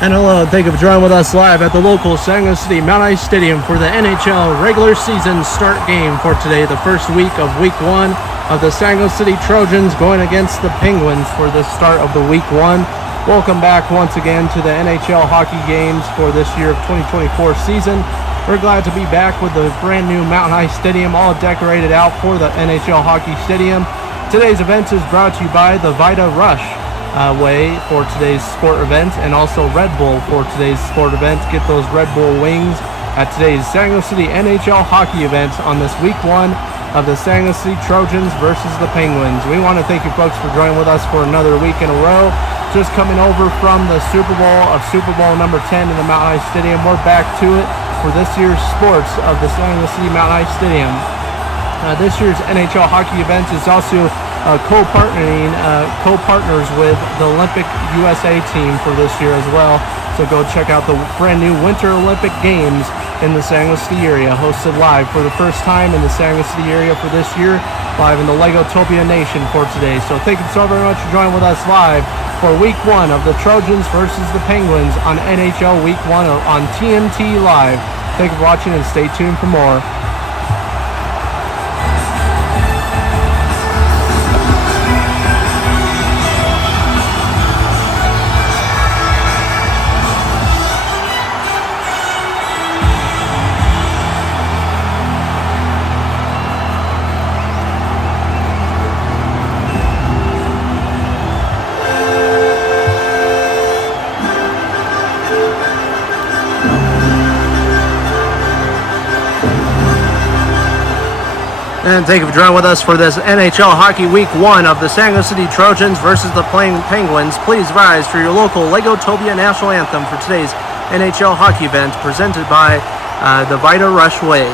And hello, and thank you for joining with us live at the local San Jose City Mount Ice Stadium for the NHL regular season start game for today, the first week of week one of the San Jose City Trojans going against the Penguins for the start of the week one. Welcome back once again to the NHL hockey games for this year of 2024 season. We're glad to be back with the brand new Mount Ice Stadium all decorated out for the NHL hockey stadium. Today's event is brought to you by the Vita Rush way for today's sport event, and also Red Bull for today's sport event. Get those Red Bull wings at today's San Jose City NHL hockey event on this week one of the San Jose City Trojans versus the Penguins. We want to thank you folks for joining with us for another week in a row. Just coming over from the Super Bowl number 10 in the Mount Ice Stadium. We're back to it for this year's sports of the San Jose City Mount Ice Stadium. This year's NHL hockey event is also co-partners with the Olympic USA team for this year as well. So go check out the brand new Winter Olympic Games in the San Jose City area, hosted live for the first time in the San Jose City area for this year, live in the Legotopia Nation for today. So thank you so very much for joining with us live for week one of the Trojans versus the Penguins on NHL week one on TNT Live. Thank you for watching and stay tuned for more. And thank you for joining with us for this NHL Hockey Week 1 of the San Jose City Trojans versus the Penguins. Please rise for your local Legotopia National Anthem for today's NHL Hockey event presented by the Vita Rush Way.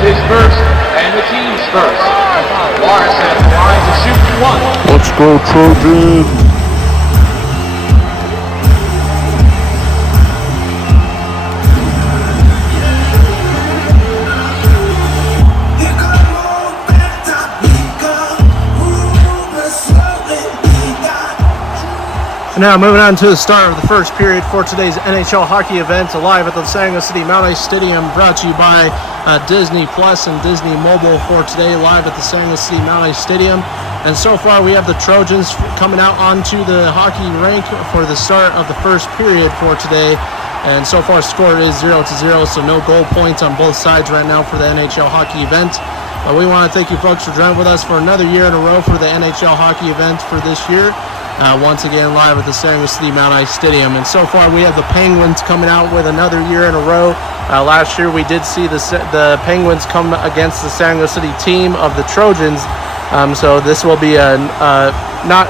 His first and the team's first. Morris at the line to shoot one. Let's go, Trojans! Now moving on to the start of the first period for today's NHL hockey event, live at the San Jose City Mount Ice Stadium, brought to you by Disney Plus and Disney Mobile for today, live at the San Jose City Mount Ice Stadium. And so far we have the Trojans coming out onto the hockey rink for the start of the first period for today. And so far score is 0-0, so no goal points on both sides right now for the NHL hockey event. But we want to thank you folks for joining with us for another year in a row for the NHL hockey event for this year. Once again live at the Sanger City Mount Ice Stadium. And so far we have the Penguins coming out with another year in a row. Last year we did see the Penguins come against the Sanger City team of the Trojans. So this will be a not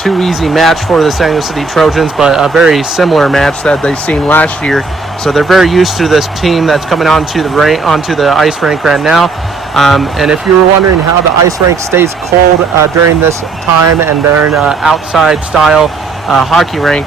too easy match for the Sanger City Trojans, but a very similar match that they've seen last year. So they're very used to this team that's coming onto the ice rink right now. And if you were wondering how the ice rink stays cold during this time and during an outside style hockey rink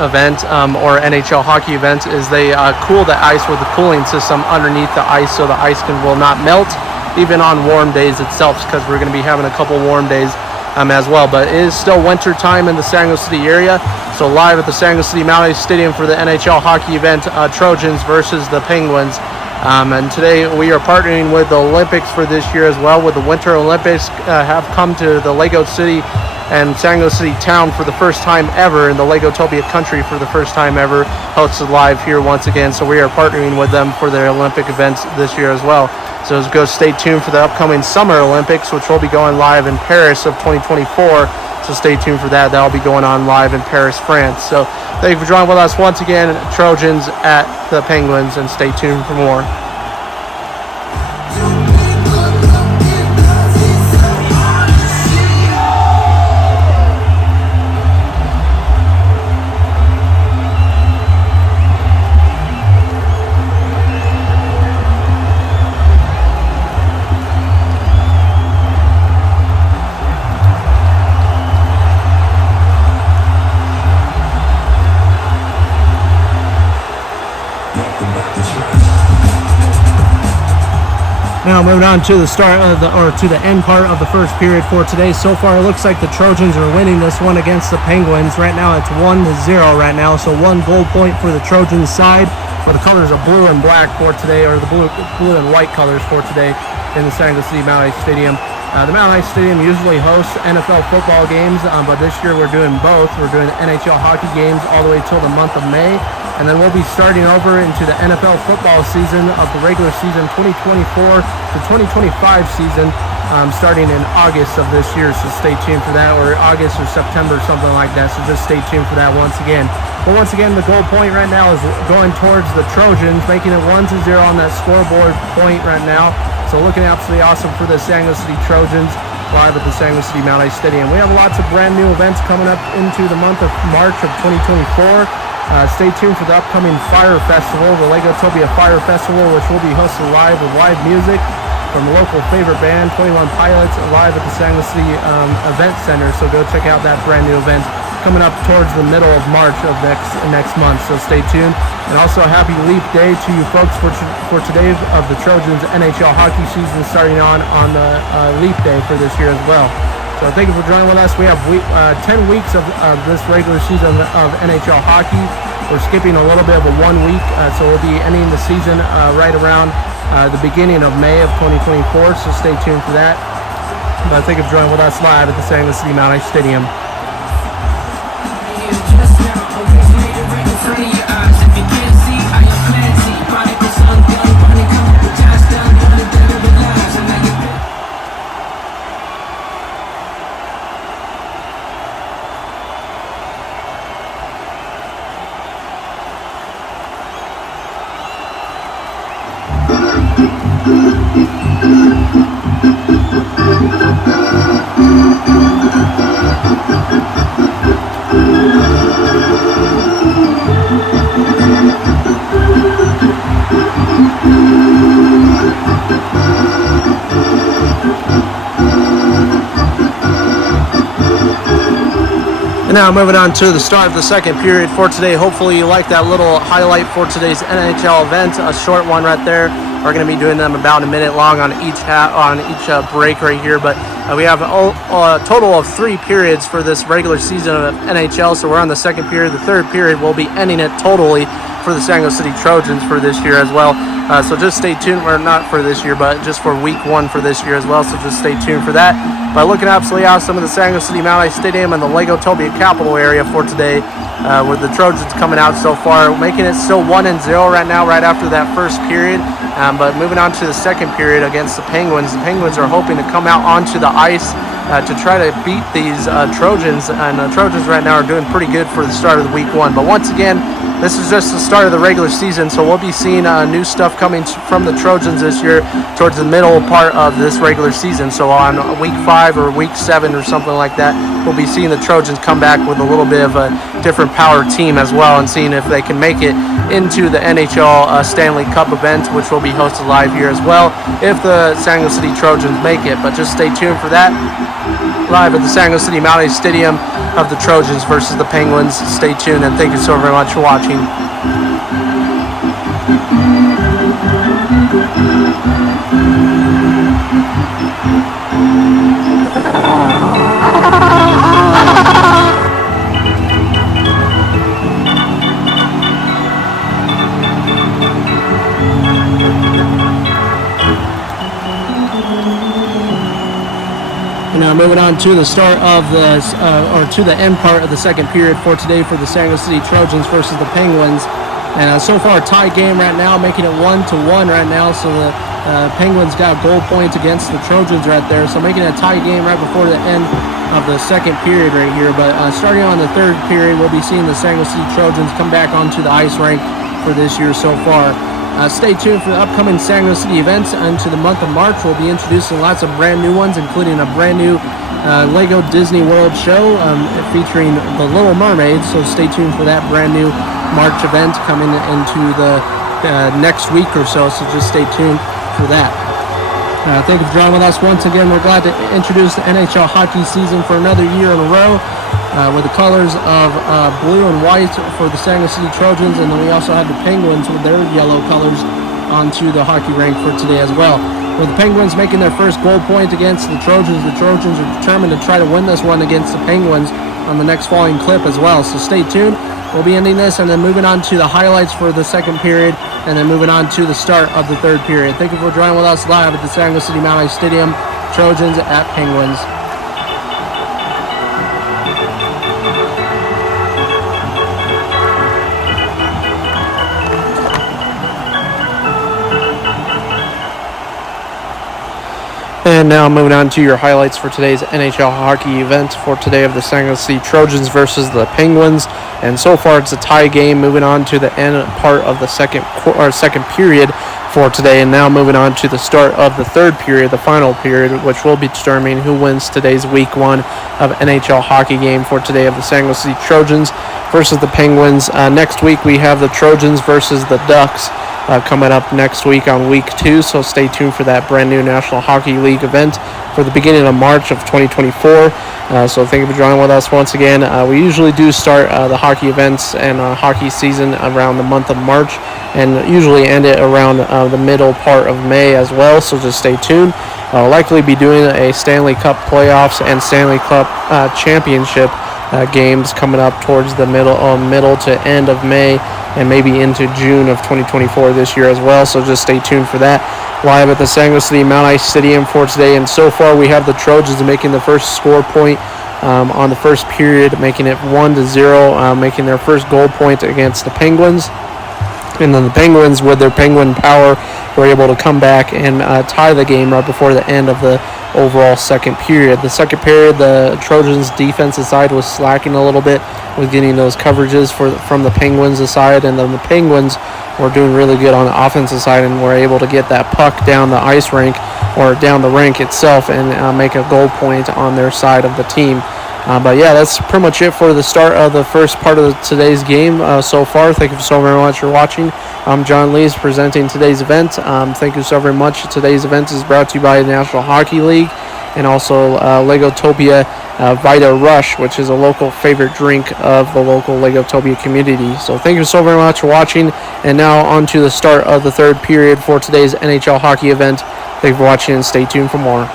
event or NHL hockey event, is they cool the ice with a cooling system underneath the ice so the ice will not melt even on warm days itself, because we're going to be having a couple warm days as well. But it is still winter time in the Sanger City area, so live at the Sanger City Mount Ice Stadium for the NHL hockey event, Trojans versus the Penguins. And today we are partnering with the Olympics for this year as well, with the Winter Olympics have come to the Lego City and Sanger City town for the first time ever, in the Legotopia country for the first time ever, hosted live here once again. So we are partnering with them for their Olympic events this year as well. So go stay tuned for the upcoming Summer Olympics, which will be going live in Paris of 2024. So stay tuned for that. That'll be going on live in Paris, France. So thank you for joining with us once again, Trojans at the Penguins, and stay tuned for more. Now moving on to the start of to the end part of the first period for today. So far it looks like the Trojans are winning this one against the Penguins. Right now it's 1-0 right now, so 1 goal point for the Trojans side, where the colors are blue and black for today, or the blue and white colors for today in the Sanger City Mount Ice Stadium. The Mount Ice Stadium usually hosts NFL football games, but this year we're doing both. We're doing NHL hockey games all the way till the month of May. And then we'll be starting over into the NFL football season of the regular season 2024 to 2025 season, starting in August of this year. So stay tuned for that, or August or September, something like that. So just stay tuned for that once again. But once again, the goal point right now is going towards the Trojans, making it 1-0 on that scoreboard point right now. So looking absolutely awesome for the Sanger City Trojans live at the Sanger City Mount Ice Stadium. We have lots of brand new events coming up into the month of March of 2024. Stay tuned for the upcoming Fire Festival, the Legotopia Fire Festival, which will be hosted live with live music from the local favorite band, 21 Pilots, live at the Sanger City Event Center. So go check out that brand new event coming up towards the middle of March of next month. So stay tuned. And also happy Leap Day to you folks for today of the Trojans NHL hockey season starting on the Leap Day for this year as well. So thank you for joining with us. We have 10 weeks of this regular season of NHL hockey. We're skipping a little bit of a 1 week, so we'll be ending the season right around the beginning of May of 2024, so stay tuned for that. But thank you for joining with us live at the Sanger City Mount Ice Stadium. And now moving on to the start of the second period for today. Hopefully you like that little highlight for today's NHL event, a short one right there. We're going to be doing them about a minute long on each break right here, but we have a total of 3 periods for this regular season of NHL. So we're on the second period. The third period will be ending it totally for the Sanger City Trojans for this year as well. So just stay tuned, or not for this year, but just for week 1 for this year as well. So just stay tuned for that. But looking absolutely awesome in the San Jose City Mount Ice Stadium and the Legotopia Capital area for today, with the Trojans coming out so far, making it still 1-0 right now, right after that first period. But moving on to the second period against the Penguins. The Penguins are hoping to come out onto the ice to try to beat these Trojans, and the Trojans right now are doing pretty good for the start of the week 1. But once again, this is just the start of the regular season, so we'll be seeing new stuff coming from the Trojans this year towards the middle part of this regular season. So on week 5 or week 7 or something like that, we'll be seeing the Trojans come back with a little bit of a different power team as well, and seeing if they can make it into the NHL Stanley Cup event, which will be hosted live here as well, if the San Jose City Trojans make it. But just stay tuned for that, live at the San Jose City Mount Ice Stadium of the Trojans versus the Penguins. Stay tuned, and thank you so very much for watching. Now moving on to the start of the, or to the end part of the second period for today for the San Jose City Trojans versus the Penguins. And so far a tie game right now, making it 1-1 right now. So the Penguins got a goal point against the Trojans right there. So making it a tie game right before the end of the second period right here. But starting on the third period, we'll be seeing the San Jose City Trojans come back onto the ice rink for this year so far. Stay tuned for the upcoming San Jose City events into the month of March. We'll be introducing lots of brand new ones, including a brand new Lego Disney World show featuring The Little Mermaid. So stay tuned for that brand new March event coming into the next week or so. So just stay tuned for that. Thank you for joining with us once again. We're glad to introduce the NHL hockey season for another year in a row. With the colors of blue and white for the San Jose City Trojans, and then we also have the Penguins with their yellow colors onto the hockey rink for today as well. With the Penguins making their first goal point against the Trojans are determined to try to win this one against the Penguins on the next following clip as well. So stay tuned. We'll be ending this and then moving on to the highlights for the second period, and then moving on to the start of the third period. Thank you for joining with us live at the San Jose City Mount Ice Stadium. Trojans at Penguins. And now moving on to your highlights for today's NHL hockey event for today of the San Jose City Trojans versus the Penguins. And so far it's a tie game. Moving on to the end part of the second period for today, and now moving on to the start of the third period, the final period, which will be determining who wins today's week 1 of NHL hockey game for today of the San Jose City Trojans versus the Penguins. Next week we have the Trojans versus the Ducks coming up next week on week 2, so stay tuned for that brand new National Hockey League event for the beginning of March of 2024. So thank you for joining with us once again. We usually do start the hockey events and hockey season around the month of March, and usually end it around the middle part of May as well, so just stay tuned. I'll likely be doing a Stanley Cup playoffs and Stanley Cup championship games coming up towards the middle to end of May, and maybe into June of 2024 this year as well, so just stay tuned for that. Live at the San Jose City Mount Ice Stadium for today, and so far we have the Trojans making the first score point on the first period, making it 1-0, making their first goal point against the Penguins. And then the Penguins, with their Penguin power, were able to come back and tie the game right before the end of the overall second period. The second period, the Trojans' defensive side was slacking a little bit with getting those coverages from the Penguins' side, and then the Penguins were doing really good on the offensive side and were able to get that puck down the ice rink, or down the rink itself, and make a goal point on their side of the team. But yeah, that's pretty much it for the start of the first part of today's game so far. Thank you so very much for watching. I'm John Lees presenting today's event. Thank you so very much. Today's event is brought to you by the National Hockey League, and also Legotopia Vita Rush, which is a local favorite drink of the local Legotopia community. So thank you so very much for watching. And now on to the start of the third period for today's NHL hockey event. Thank you for watching, and stay tuned for more.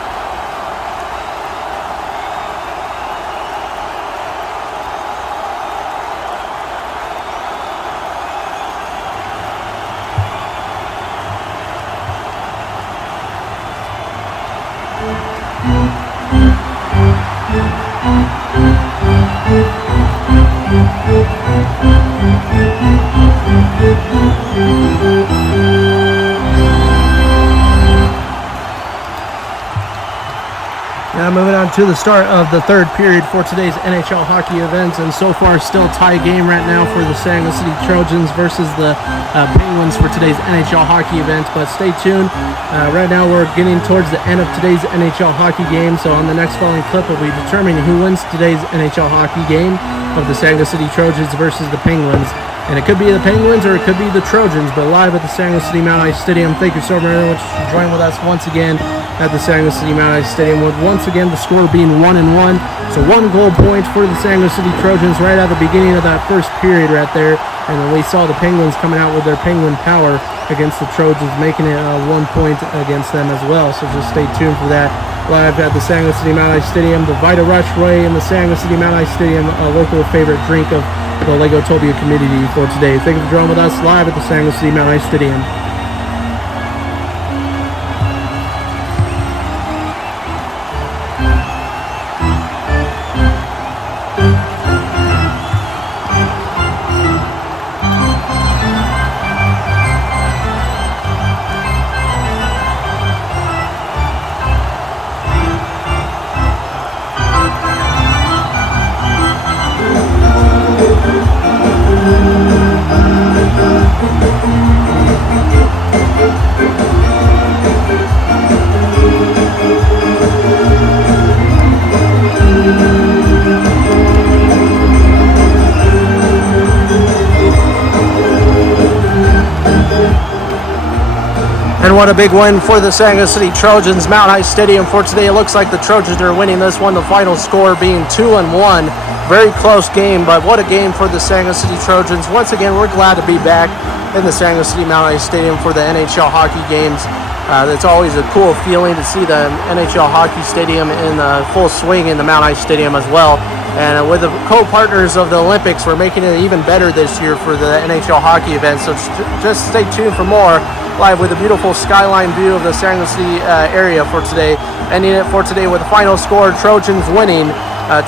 to the start of the third period for today's NHL hockey events, and so far still tie game right now for the San Jose City Trojans versus the Penguins for today's NHL hockey event. But stay tuned. Right now we're getting towards the end of today's NHL hockey game, so on the next following clip we'll be determining who wins today's NHL hockey game of the San Jose City Trojans versus the Penguins. And it could be the Penguins or it could be the Trojans, but live at the San Jose City Mount Ice Stadium. Thank you so very much for joining with us once again at the San Jose City Mount Ice Stadium, with once again the score being 1-1. So 1 goal point for the San Jose City Trojans right at the beginning of that first period right there. And then we saw the Penguins coming out with their Penguin power against the Trojans, making it 1 point against them as well. So just stay tuned for that. Live at the San Jose City Mount Ice Stadium, the Vita Rush Way in the San Jose City Mount Ice Stadium, a local favorite drink of the Legotopia community for today. Thank you for joining with us live at the San Jose City Mount Ice Stadium. And what a big win for the San Jose City Trojans, Mount Ice Stadium for today. It looks like the Trojans are winning this one, the final score being 2-1. Very close game, but what a game for the San Jose City Trojans. Once again, we're glad to be back in the San Jose City Mount Ice Stadium for the NHL hockey games. It's always a cool feeling to see the NHL hockey stadium in full swing in the Mount Ice Stadium as well. And with the co-partners of the Olympics, we're making it even better this year for the NHL hockey event. So just stay tuned for more, live with a beautiful skyline view of the San Jose City area for today. Ending it for today with the final score, Trojans winning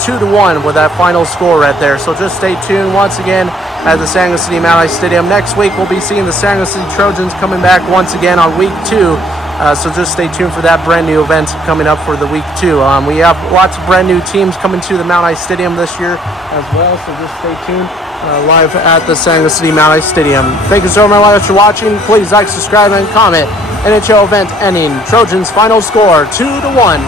2-1 with that final score right there. So just stay tuned once again at the San Jose City Mount Ice Stadium. Next week we'll be seeing the San Jose City Trojans coming back once again on week 2. So just stay tuned for that brand new event coming up for the week 2. We have lots of brand new teams coming to the Mount Ice Stadium this year as well. So just stay tuned. Live at the San Jose City Mount Ice Stadium. Thank you so much for watching. Please like, subscribe, and comment. NHL event ending. Trojans final score 2-1.